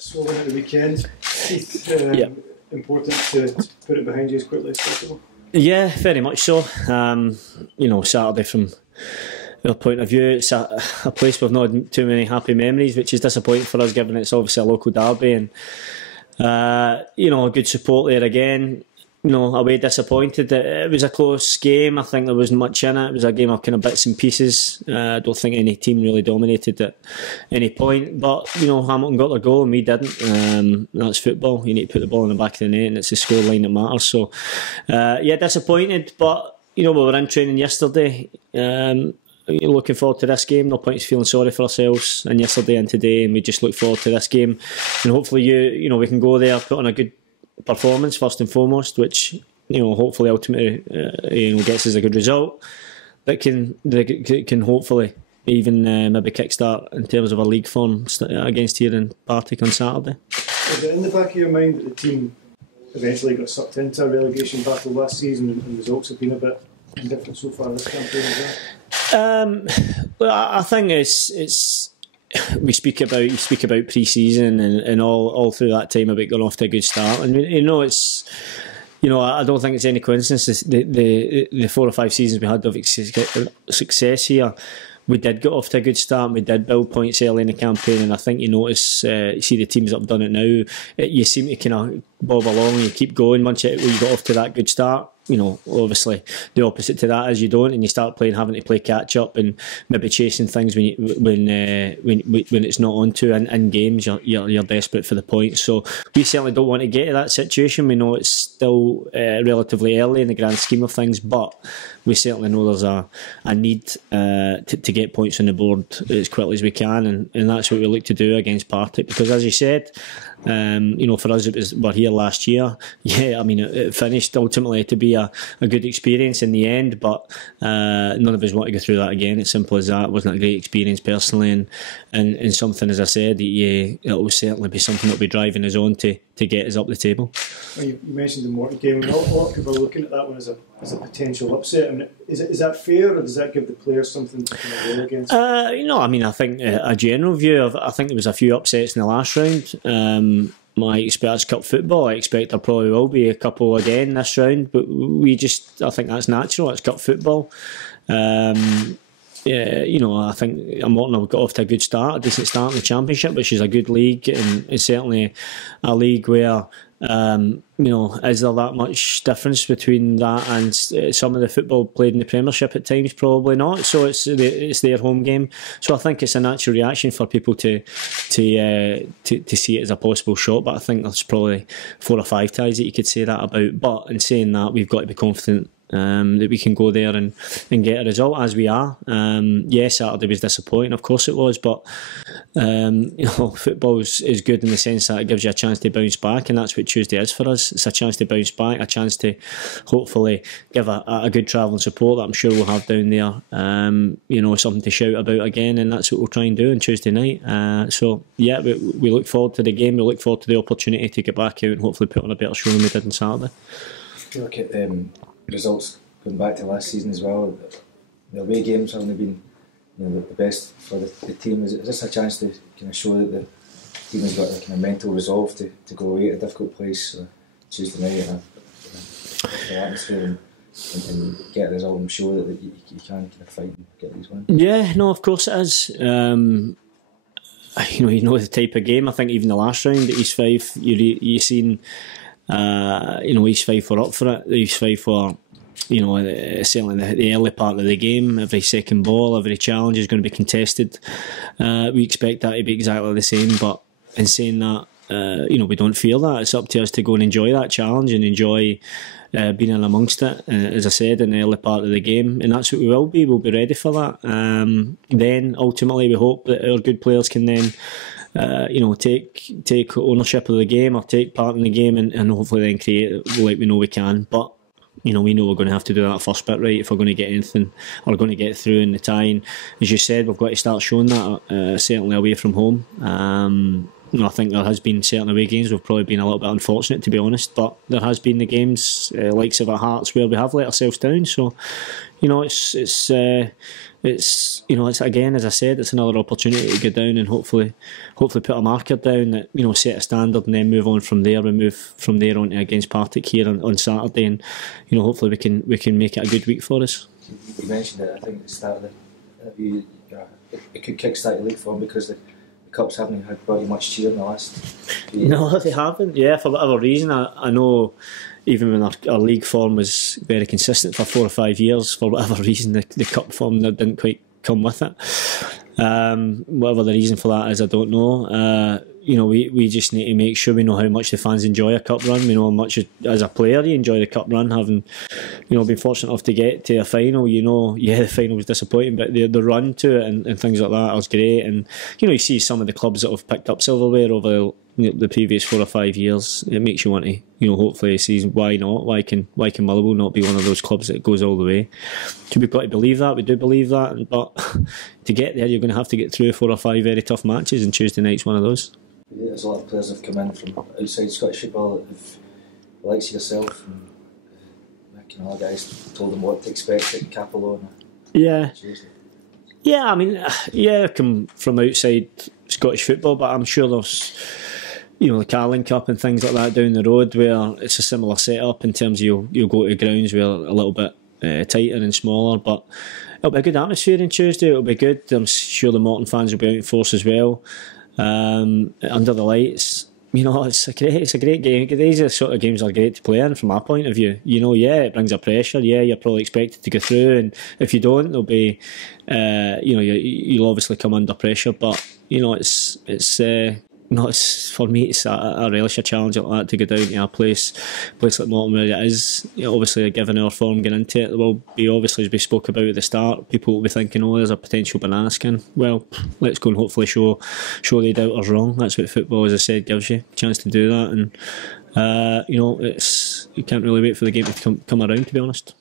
swollen at the weekend. It's important to put it behind you as quickly as possible. Yeah, very much so. Saturday from our point of view, it's a place we've not had too many happy memories, which is disappointing for us, given it's obviously a local derby, and a good support there again. Away disappointed. It was a close game. I think there wasn't much in it. It was a game of kind of bits and pieces. I don't think any team really dominated at any point. But, Hamilton got their goal and we didn't. That's football. You need to put the ball in the back of the net and it's the scoreline that matters. So, disappointed. But, we were in training yesterday. Looking forward to this game. No point feeling sorry for ourselves. And yesterday and today, and we just look forward to this game. And hopefully, we can go there, put on a good performance first and foremost, which hopefully ultimately gets us a good result that can hopefully even maybe kickstart in terms of a league form against here in Partick on Saturday. Is it in the back of your mind that the team eventually got sucked into a relegation battle last season and results have been a bit indifferent so far this campaign as well? I think it's. You speak about pre-season and all through that time about going off to a good start, and it's I don't think it's any coincidence the 4 or 5 seasons we had of success here. We did get off to a good start and we did build points early in the campaign, and I think you notice you see the teams that have done it now, you seem to kind of bob along and you keep going once you got off to that good start. Obviously the opposite to that is you don't, and you start having to play catch up and maybe chasing things when it's not on to in games. You're desperate for the points. So we certainly don't want to get to that situation. We know it's still relatively early in the grand scheme of things, but we certainly know there's a need to get points on the board as quickly as we can, and that's what we look to do against Partick, because as you said, for us we're here last year. It finished ultimately to be a good experience in the end, but none of us want to go through that again. It's simple as that. It wasn't a great experience personally, and something, as I said, it will certainly be something that will be driving us on to get us up the table. Well, you mentioned the Morton game, and a lot of people are looking at that one as a potential upset. Is that fair, or does that give the players something to kind of go against? I think a general view of, I think there was a few upsets in the last round. I expect it's cup football. I expect there probably will be a couple again this round, but I think that's natural. It's cup football. I think Morton have got off to a good start, a decent start in the Championship, which is a good league, and it's certainly a league where is there that much difference between that and some of the football played in the Premiership at times? Probably not. So it's their home game. So I think it's a natural reaction for people to see it as a possible shot. But I think there's probably 4 or 5 ties that you could say that about. But in saying that, we've got to be confident that we can go there and get a result, as we are. Yes, Saturday was disappointing, of course it was, but football is good in the sense that it gives you a chance to bounce back, and that's what Tuesday is for us. It's a chance to bounce back, a chance to hopefully give a good travelling support that I'm sure we'll have down there. Something to shout about again, and that's what we'll try and do on Tuesday night. We look forward to the game. We look forward to the opportunity to get back out and hopefully put on a better show than we did on Saturday. Look at results going back to last season as well. The away games haven't been the best for the team. Is this a chance to kind of show that the team has got a kind of mental resolve to go away at a difficult place Tuesday night and the atmosphere and get a result and show that you can kind of fight and get these wins? Yeah, no, of course it is. You know the type of game. I think even the last round at East Fife, you seen. East Fife were up for it. East Fife were, certainly in the early part of the game, every second ball, every challenge is going to be contested. We expect that to be exactly the same, but in saying that, we don't feel that. It's up to us to go and enjoy that challenge and enjoy being in amongst it, as I said, in the early part of the game, and that's what we will be. We'll be ready for that. Then, ultimately, we hope that our good players can then take ownership of the game or take part in the game and hopefully then create it like we know we can. But we know we're going to have to do that first bit right if we're going to get anything or going to get through in the tie. And as you said, we've got to start showing that certainly away from home. I think there has been certain away games we've probably been a little bit unfortunate, to be honest, but there has been the games likes of at Hearts where we have let ourselves down. So it's again, as I said, it's another opportunity to go down and hopefully put a marker down that set a standard and then move on from there. We move from there on to against Partick here on Saturday, and hopefully we can make it a good week for us. You mentioned it. I think at the start of it could kickstart the league form because the Cups haven't had very much cheer in the last few years. No, they haven't. Yeah, for whatever reason, I know. Even when our league form was very consistent for 4 or 5 years, for whatever reason, the cup form didn't quite come with it. Whatever the reason for that is, I don't know. We just need to make sure we know how much the fans enjoy a cup run. We know how much, as a player, you enjoy the cup run. Having, been fortunate enough to get to a final, the final was disappointing, but the run to it and things like that was great. And you see some of the clubs that have picked up silverware over the previous 4 or 5 years. It makes you want to, hopefully see why not? Why can Motherwell not be one of those clubs that goes all the way? So we've got to believe that. We do believe that, but to get there, you're going to have to get through 4 or 5 very tough matches, and Tuesday night's one of those. Yeah, there's a lot of players that have come in from outside Scottish football that have, likes of yourself, and other guys told them what to expect at Capello. Yeah. Yeah, I mean, I come from outside Scottish football, but I'm sure there's, the Carling Cup and things like that down the road where it's a similar setup in terms of you'll go to grounds where a little bit tighter and smaller, but it'll be a good atmosphere on Tuesday. It'll be good. I'm sure the Morton fans will be out in force as well. Under the lights, it's a great game. These are the sort of games that are great to play in from my point of view. It brings a pressure. Yeah, you're probably expected to go through, and if you don't, there'll be, you'll obviously come under pressure. But it's for me. It's a relish a challenge like that to go down to a place like Morton where it is. Obviously, given our form getting into it, there will be, obviously, as we spoke about at the start, people will be thinking, "Oh, there's a potential banana skin." Well, let's go and hopefully show the doubters wrong. That's what football, as I said, gives you a chance to do that, and you can't really wait for the game to come around, to be honest.